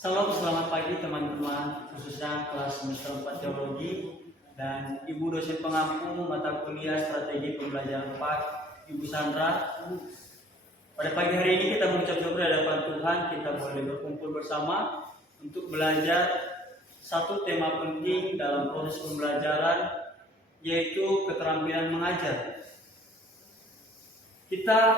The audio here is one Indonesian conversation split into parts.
Salam, selamat pagi teman-teman, khususnya kelas semester 4 Teologi dan Ibu dosen pengampu mata kuliah Strategi Pembelajaran 4, Ibu Sandra. Pada pagi hari ini kita mengucap syukur di hadapan Tuhan, kita boleh berkumpul bersama untuk belajar satu tema penting dalam proses pembelajaran, yaitu keterampilan mengajar. Kita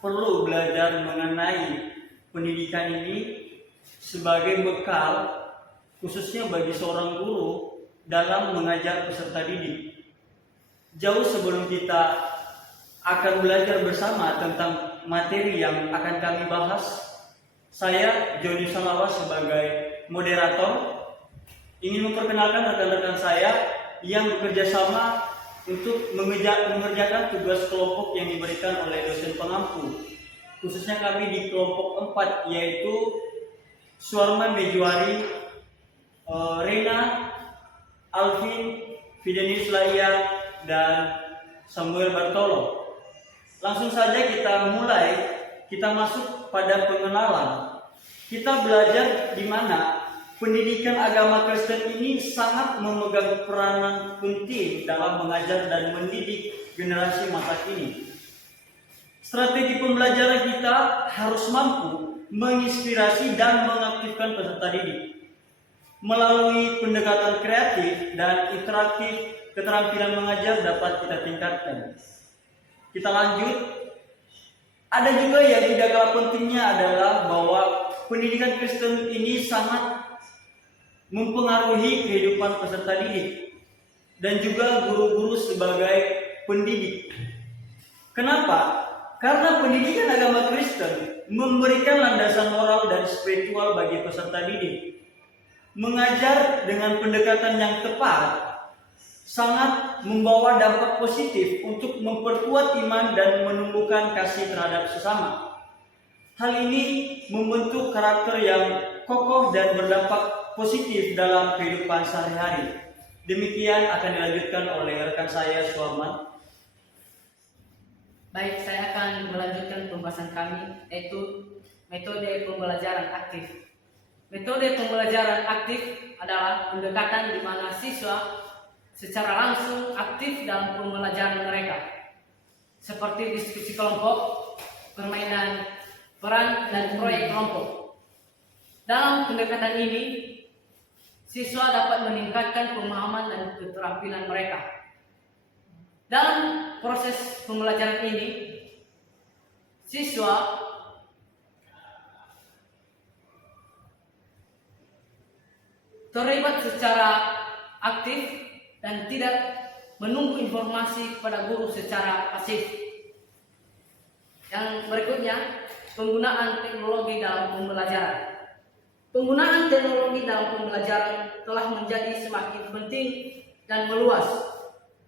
perlu belajar mengenai pendidikan ini sebagai bekal khususnya bagi seorang guru dalam mengajar peserta didik. Jauh sebelum kita akan belajar bersama tentang materi yang akan kami bahas, saya Joni Salawa sebagai moderator ingin memperkenalkan rekan-rekan saya yang bekerja sama untuk mengerjakan tugas kelompok yang diberikan oleh dosen pengampu. Khususnya kami di kelompok 4, yaitu Suarman Mejuari, Rena, Alvin, Fidenis Laia, dan Samuel Bartolo. Langsung saja kita masuk pada pengenalan. Kita belajar di mana pendidikan agama Kristen ini sangat memegang peranan penting dalam mengajar dan mendidik generasi masa kini. Strategi pembelajaran kita harus mampu menginspirasi dan mengaktifkan peserta didik. Melalui pendekatan kreatif dan interaktif, keterampilan mengajar dapat kita tingkatkan. Kita lanjut. Ada juga yang tidak kalah pentingnya adalah bahwa pendidikan Kristen ini sangat mempengaruhi kehidupan peserta didik dan juga guru-guru sebagai pendidik. Kenapa? Karena pendidikan agama Kristen memberikan landasan moral dan spiritual bagi peserta didik. Mengajar dengan pendekatan yang tepat sangat membawa dampak positif untuk memperkuat iman dan menumbuhkan kasih terhadap sesama. Hal ini membentuk karakter yang kokoh dan berdampak positif dalam kehidupan sehari-hari. Demikian akan dilanjutkan oleh rekan saya Suarman. Baik, saya akan melanjutkan pembahasan kami, yaitu metode pembelajaran aktif. Metode pembelajaran aktif adalah pendekatan di mana siswa secara langsung aktif dalam pembelajaran mereka, seperti diskusi kelompok, permainan, peran, dan proyek kelompok. Dalam pendekatan ini, siswa dapat meningkatkan pemahaman dan keterampilan mereka. Dalam proses pembelajaran ini, siswa terlibat secara aktif dan tidak menunggu informasi kepada guru secara pasif. Yang berikutnya, penggunaan teknologi dalam pembelajaran. Penggunaan teknologi dalam pembelajaran telah menjadi semakin penting dan meluas.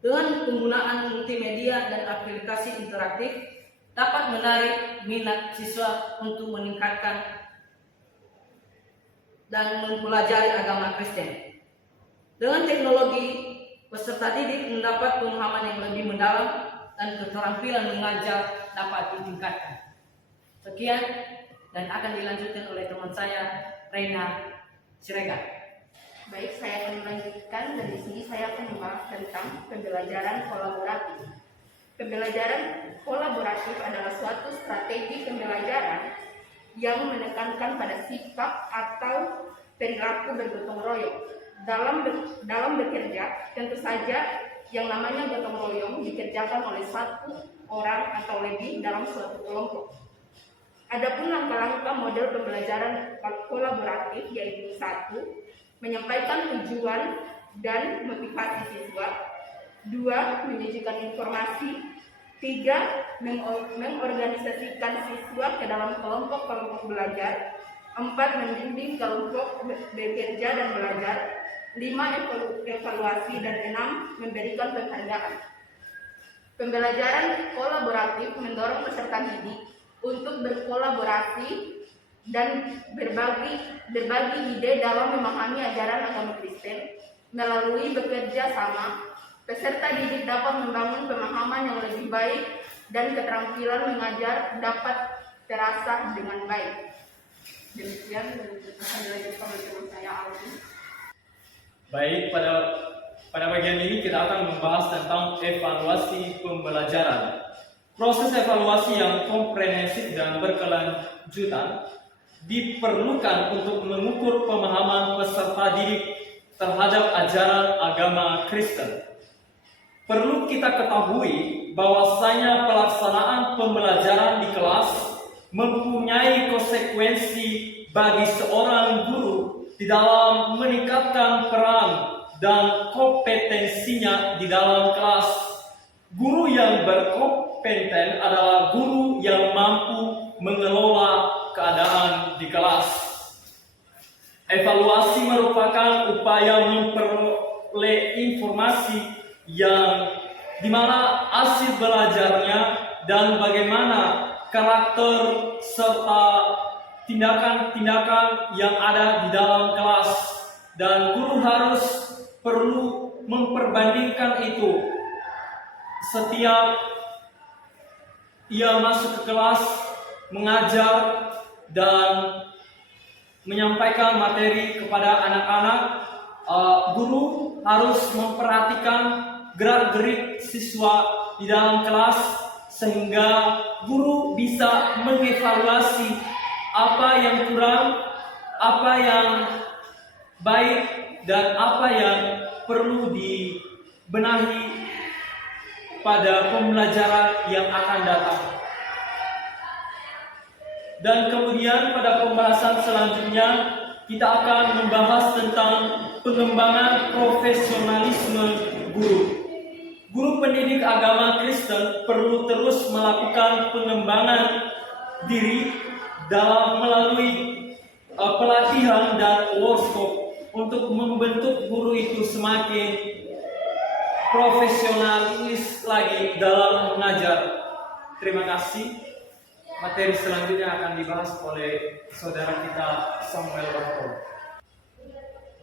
Dengan penggunaan multimedia dan aplikasi interaktif dapat menarik minat siswa untuk meningkatkan dan mempelajari agama Kristen. Dengan teknologi, peserta didik mendapat pemahaman yang lebih mendalam dan keterampilan mengajar dapat ditingkatkan. Sekian dan akan dilanjutkan oleh teman saya, Rena Siregar. Baik, saya akan melanjutkan. Dari sini saya akan membahas tentang pembelajaran kolaboratif. Pembelajaran kolaboratif adalah suatu strategi pembelajaran yang menekankan pada sifat atau perilaku bergotong royong. Dalam bekerja, tentu saja yang namanya gotong royong dikerjakan oleh satu orang atau lebih dalam suatu kelompok. Adapun langkah-langkah model pembelajaran kolaboratif yaitu 1. Menyampaikan tujuan dan motivasi siswa. 2. Menyajikan informasi. 3. Mengorganisasikan siswa ke dalam kelompok-kelompok belajar. 4. Membimbing kelompok bekerja dan belajar. 5. Evaluasi. Dan 6. Memberikan penghargaan. Pembelajaran kolaboratif mendorong peserta didik untuk berkolaborasi dan berbagi ide dalam memahami ajaran agama Kristen. Melalui bekerja sama, peserta didik dapat membangun pemahaman yang lebih baik dan keterampilan mengajar dapat terasa dengan baik. Demikian akan dilanjutkan oleh teman saya Aldi. Baik, pada bagian ini kita akan membahas tentang evaluasi pembelajaran. Proses evaluasi yang komprehensif dan berkelanjutan diperlukan untuk mengukur pemahaman peserta didik terhadap ajaran agama Kristen. Perlu kita ketahui bahwasanya pelaksanaan pembelajaran di kelas mempunyai konsekuensi bagi seorang guru di dalam meningkatkan peran dan kompetensinya di dalam kelas. Guru yang berkompeten adalah guru yang mampu mengelola keadaan di kelas. Evaluasi merupakan upaya memperoleh informasi yang dimana hasil belajarnya dan bagaimana karakter serta tindakan-tindakan yang ada di dalam kelas, dan guru harus perlu memperbandingkan itu setiap ia masuk ke kelas mengajar dan menyampaikan materi kepada anak-anak. Guru harus memperhatikan gerak-gerik siswa di dalam kelas sehingga guru bisa mengevaluasi apa yang kurang, apa yang baik, dan apa yang perlu dibenahi pada pembelajaran yang akan datang. Dan kemudian pada pembahasan selanjutnya kita akan membahas tentang pengembangan profesionalisme guru. Guru pendidik agama Kristen perlu terus melakukan pengembangan diri dalam melalui pelatihan dan workshop untuk membentuk guru itu semakin profesionalis lagi dalam mengajar. Terima kasih. Materi selanjutnya akan dibahas oleh saudara kita Samuel Bartol.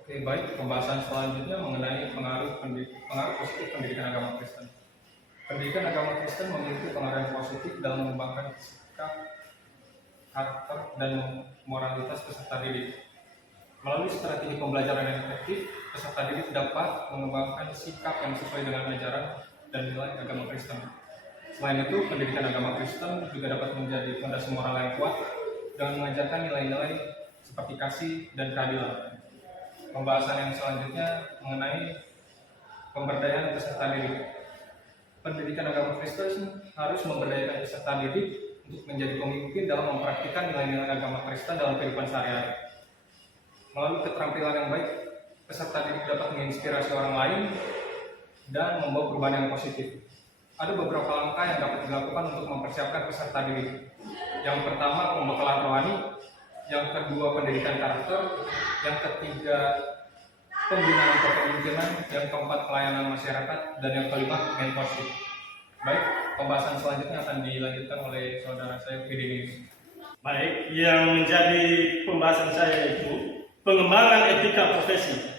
Oke, baik. Pembahasan selanjutnya mengenai pengaruh positif pendidikan agama Kristen. Pendidikan agama Kristen memiliki pengaruh yang positif dalam mengembangkan sikap, karakter, dan moralitas peserta didik. Melalui strategi pembelajaran yang efektif, peserta didik dapat mengembangkan sikap yang sesuai dengan ajaran dan nilai agama Kristen. Selain itu, pendidikan agama Kristen juga dapat menjadi fondasi moral yang kuat dengan mengajarkan nilai-nilai seperti kasih dan keadilan. Pembahasan yang selanjutnya mengenai pemberdayaan peserta didik. Pendidikan agama Kristen harus memberdayakan peserta didik untuk menjadi pemimpin dalam mempraktikkan nilai-nilai agama Kristen dalam kehidupan sehari-hari. Melalui keterampilan yang baik, peserta didik dapat menginspirasi orang lain dan membawa perubahan yang positif. Ada beberapa langkah yang dapat dilakukan untuk mempersiapkan peserta didik. Yang pertama, pembekalan rohani. Yang kedua, pendidikan karakter. Yang ketiga, pembinaan kepemimpinan. Yang keempat, pelayanan masyarakat. Dan yang kelima, mentorship. Baik, pembahasan selanjutnya akan dilanjutkan oleh saudara saya, Fidini. Baik, yang menjadi pembahasan saya itu pengembangan etika profesi.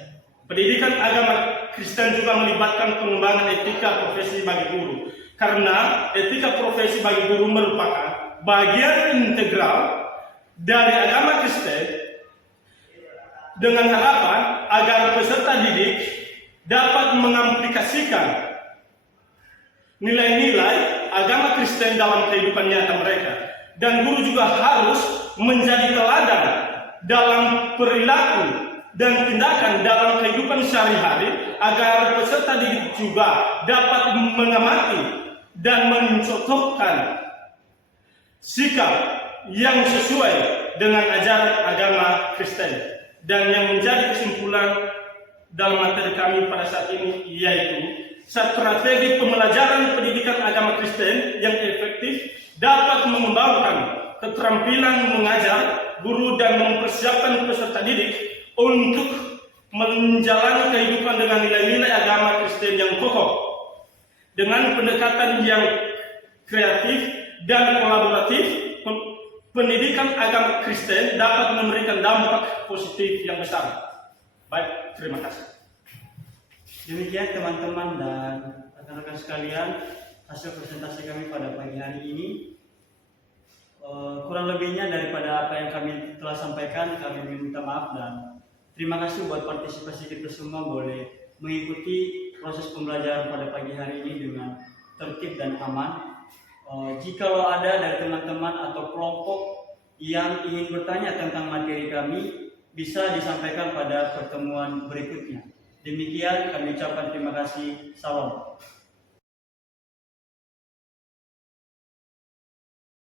Pendidikan agama Kristen juga melibatkan pengembangan etika profesi bagi guru, karena etika profesi bagi guru merupakan bagian integral dari agama Kristen, dengan harapan agar peserta didik dapat mengaplikasikan nilai-nilai agama Kristen dalam kehidupan nyata mereka. Dan guru juga harus menjadi teladan dalam perilaku dan tindakan dalam kehidupan sehari-hari agar peserta didik juga dapat mengamati dan mencontohkan sikap yang sesuai dengan ajaran agama Kristen. Dan yang menjadi kesimpulan dalam materi kami pada saat ini yaitu strategi pembelajaran pendidikan agama Kristen yang efektif dapat mengembangkan keterampilan mengajar guru dan mempersiapkan peserta didik untuk menjalani kehidupan dengan nilai-nilai agama Kristen yang kokoh. Dengan pendekatan yang kreatif dan kolaboratif, pendidikan agama Kristen dapat memberikan dampak positif yang besar. Baik, terima kasih. Demikian teman-teman dan rekan-rekan sekalian, hasil presentasi kami pada pagi hari ini. Kurang lebihnya daripada apa yang kami telah sampaikan, kami minta maaf dan terima kasih buat partisipasi kita semua boleh mengikuti proses pembelajaran pada pagi hari ini dengan tertib dan aman. Jikalau ada dari teman-teman atau kelompok yang ingin bertanya tentang materi kami, bisa disampaikan pada pertemuan berikutnya. Demikian kami ucapkan terima kasih. Salam.